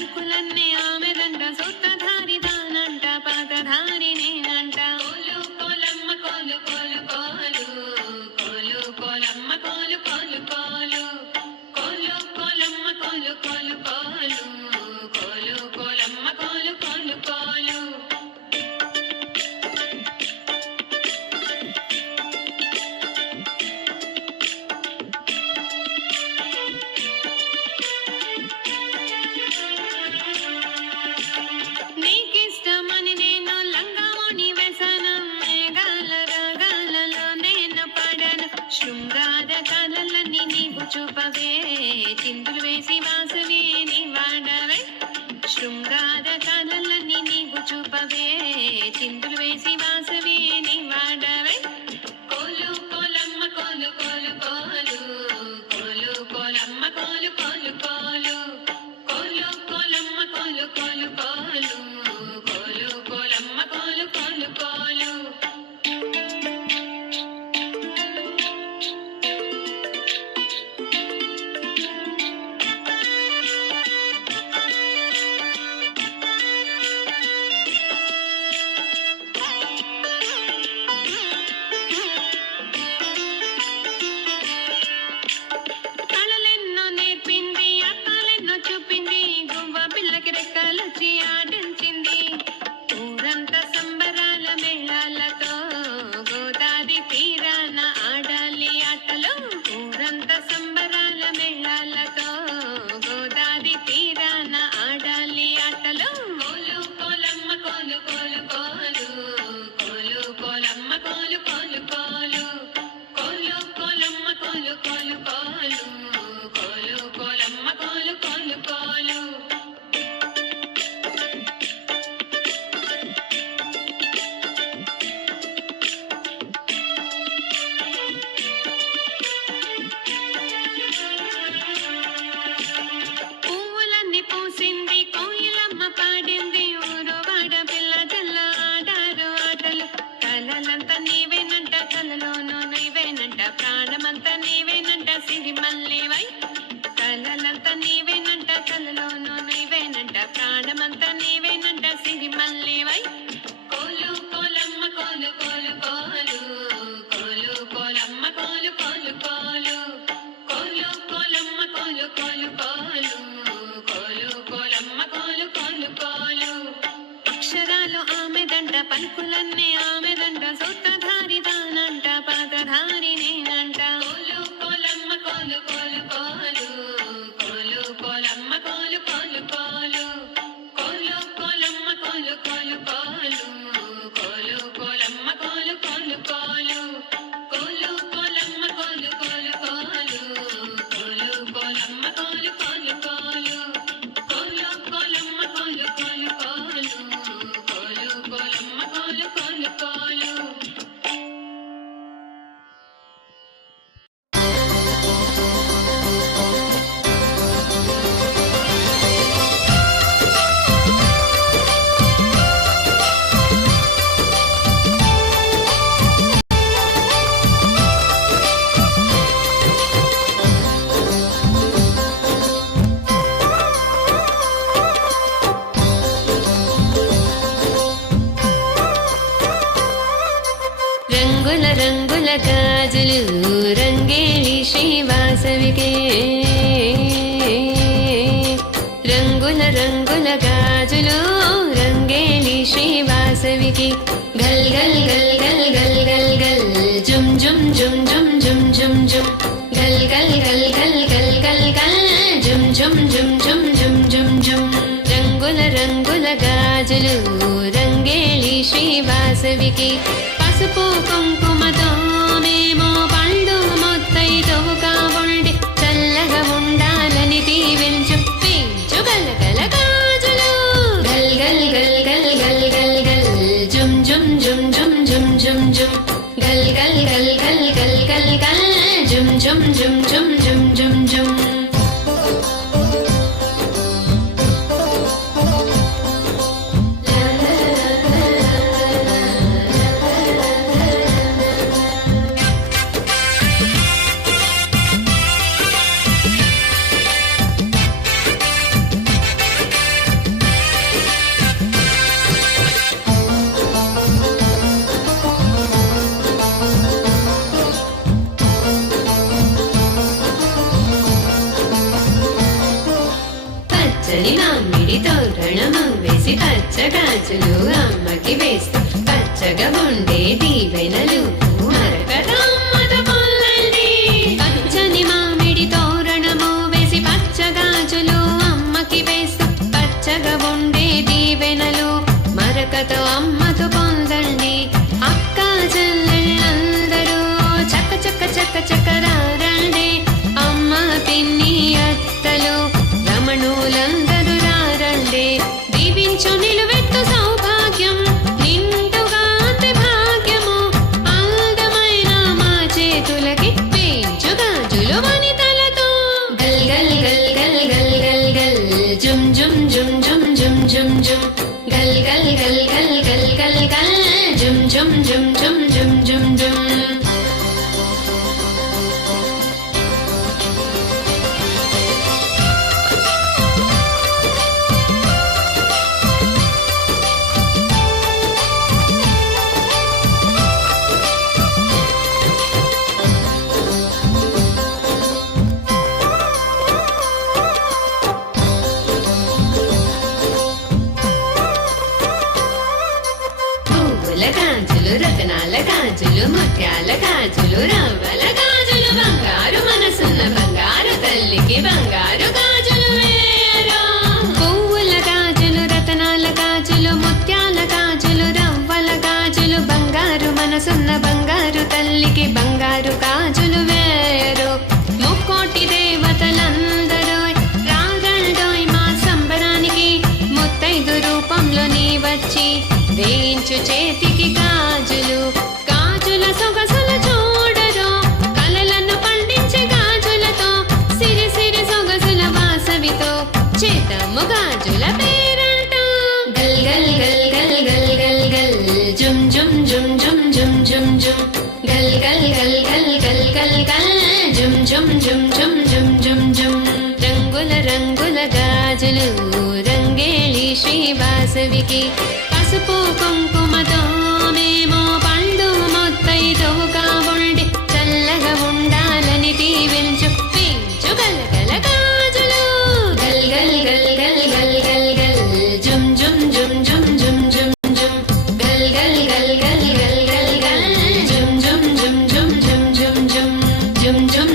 పలుకులన్నీ ఆమెదంట సూత్రధారి దానంట పాతధారి నేనంట కోలు కోలమ్మ కోలు కోలు కోలు కోలు కోలమ్మ కోలు కోలు కోలు కోలు కోలమ్మ కోలు కోలు కోలు కోలు కోలమ్మ కోలు కోలు కోలు నీకిష్టమని నేను లంగావోణి వేసాను మేఘాల రాగాలలో నేను పాడాను శృంగార కళలన్నీ నీవు చూపవే చిందులు వేసి వాసవి నీ వాడవే శృంగార కళలన్నీ నీవు చూపవే చిందులు వేసి వాసవి నీ వాడవే కోలు కోలమ్మ కోలు కోలు కోలు కోలు కోలమ్మ కోలు కోలు కోలు కోలు కోలమ్మ కోలు కోలు కోలు కోలు కోలమ్మ కోలు కోలు కోలు కళలెన్నో నేర్పింది అర్థాలెన్నో చూపింది గువ్వ పిల్లకి రెక్కలొచ్చి ఆడించింది ఊరంతా సంబరాల మేళాలతో గోదావరి తీరాన ఆడాలి ఆటలు ఊరంతా సంబరాల మేళాలతో గోదావరి తీరాన ఆడాలి ఆటలు కోలు కోలమ్మ కోలు కోలు కోలు కోలు కోలమ్మ కోలు కోలు కోలు కోలు కోలమ్మ కోలు కోలు కోలు కోలు కోలమ్మ కోలు కోలు కోలు పువ్వులన్నీ పూసింది కోయిలమ్మ పాడింది ఊరు వాడ పిల్ల జల్ల ఆడారు ఆటలు కలలంతా నీవేనంట కలలోనూ నీవేనంట ప్రాణమంతా నీవేనంట సిరి మల్లివై కలలంతా నీవేనంట కలలోనూ నీవేనంట ప్రాణమంతా నీవేనంట సిరి మల్లివై కోలు కోలమ్మ కోలు కోలు కోలు కోలు కోలమ్మ కోలు కోలు కోలు కోలు కోలమ్మ కోలు కోలు కోలు కోలు కోలమ్మ కోలు కోలు కోలు అక్షరాలు ఆమెదంట పలుకులన్నీ ఆమెదంట సూత్రధారి దానంట పాతధారి నేనంట కోలు కోలమ్మ కోలు కోలు కోలు కోలు కోలమ్మ కోలు కోలు కోలు కోలు కోలమ్మ కోలు కోలు కోలు కోలు కోలమ్మ కోలు కోలు కోలు కోలు కోలమ్మ కోలు కోలు కోలు కోలు కోలమ్మ కోలు కోలు కోలు కోలు కోలమ్మ కోలు కోలు కోలు కోలు కోలమ్మ కోలు కోలు కోలు రంగుల రంగుల గాజులు రంగేలి శ్రీవాసవికే రంగుల రంగుల గాజులు రంగేలి శ్రీవాసవికి గల్ గల్ గల్ గల్ గల్ గల్ గల్ జుమ్ జుమ్ జుమ్ జుమ్ జుమ్ జుమ్ జుమ్ గల్ గల్ గల్ గల్ గల్ గల్ గల్ జుమ్ జుమ్ జుమ్ జుమ్ జుమ్ జుమ్ జుమ్ రంగుల రంగుల గాజులు రంగేలి శ్రీవాసవికి పసుపు కుంకుమతో మేము పండు మొత్తైతోగా ఉండి చల్లగా ఉండాలని దీవించు పెంచు గలగల గాజులు గల్ గల్ గల్ గల్ గల్ గల్ గల్ జుమ్ జుమ్ జుమ్ జుమ్ జుమ్ జుమ్ జుమ్ గల్ గల్ గల్ గల్ గల్ గల్ గల్ జుమ్ జుమ్ జుమ్ జుమ్ జుమ్ జుమ్ జుమ్ పచ్చని మామిడి తోరణము వేసి పచ్చ గాజులు అమ్మకి వేస్తూ పచ్చగా ఉండే దీవెనలు మరకతమ్మతో పొందండి. పచ్చని మామిడి తోరణము వేసి పచ్చ గాజులు అమ్మకి వేస్తూ పచ్చగా ఉండే దీవెనలు మరకతో అమ్మతో పొందండి. అక్క చెల్లెళ్ళందరూ చక్క చక్క చక్క చక్కరారండి. అమ్మ పిన్ని అత్తలు రమణులందరూ రారండి. దీవించు నిలువెత్తు సౌభాగ్యం నిండుగా అంది భాగ్యము అందమైన మా చేతులకి వేయించు గాజులు వనితలతో గల్ గల్ గల్ గల్ గల్ గల్ గల్ జుమ్ జుమ్ జుమ్ జుమ్ జుమ్ జుమ్ జుమ్ గల్ గల్ గల్ గల్ గల్ గల్ గల్ జుమ్ జుమ్ జుమ్ జుమ్ జుమ్ జుమ్ జుమ్. పువ్వుల గాజులు రతనాల గాజులు ముత్యాల గాజులు రవ్వల గాజులు బంగారు మనసున్న బంగారు తల్లికి బంగారు గాజులు వేయరు. పువ్వుల గాజులు రతనాల గాజులు ముత్యాల గాజులు రవ్వల గాజులు బంగారు మనసున్న బంగారు తల్లికి బంగారు గాజులు వేయరు. ముక్కోటి దేవతలందరూ రాగండోయ్ మా సంబరానికి ముత్తైదు రూపంలో నీ వచ్చి వేయించు చేతికి గాజులు గాజుల సొగసుల చూడరు కలలను పండించే గాజులతో సిరి సిరి సొగసుల వాసవితో చేతము గాజుల పేరంట గల్ గల్ గల్ గల్ గల్ గల్ గల్ జుమ్ జుమ్ జుమ్ జుమ్ జుమ్ జుమ్ జుమ్ గల్ గల్ గల్ గల్ గల్ గల్ గల్ జుమ్ జుమ్ జుమ్ జుమ్ జుమ్ జుమ్ జుమ్. రంగుల రంగుల గాజులు రంగేళి శ్రీవాసవికి పసుపు కుంకుమతో మేము పండు మొత్తైదుగా ఉండి చల్లగా ఉండాలని దీవించు పెంచు గలగల గాజులు గల్ గల్ గల్ గల్ గల్ గల్ గల్ జుమ్ జుమ్ జుమ్ జుమ్ జుమ్ జుమ్ జుమ్ గల్ గల్ గల్ గల్ గల్ గల్ గల్ జుమ్ జుమ్ జుమ్ జుమ్ జుమ్ జుమ్ జుమ్ జుమ్ జుమ్.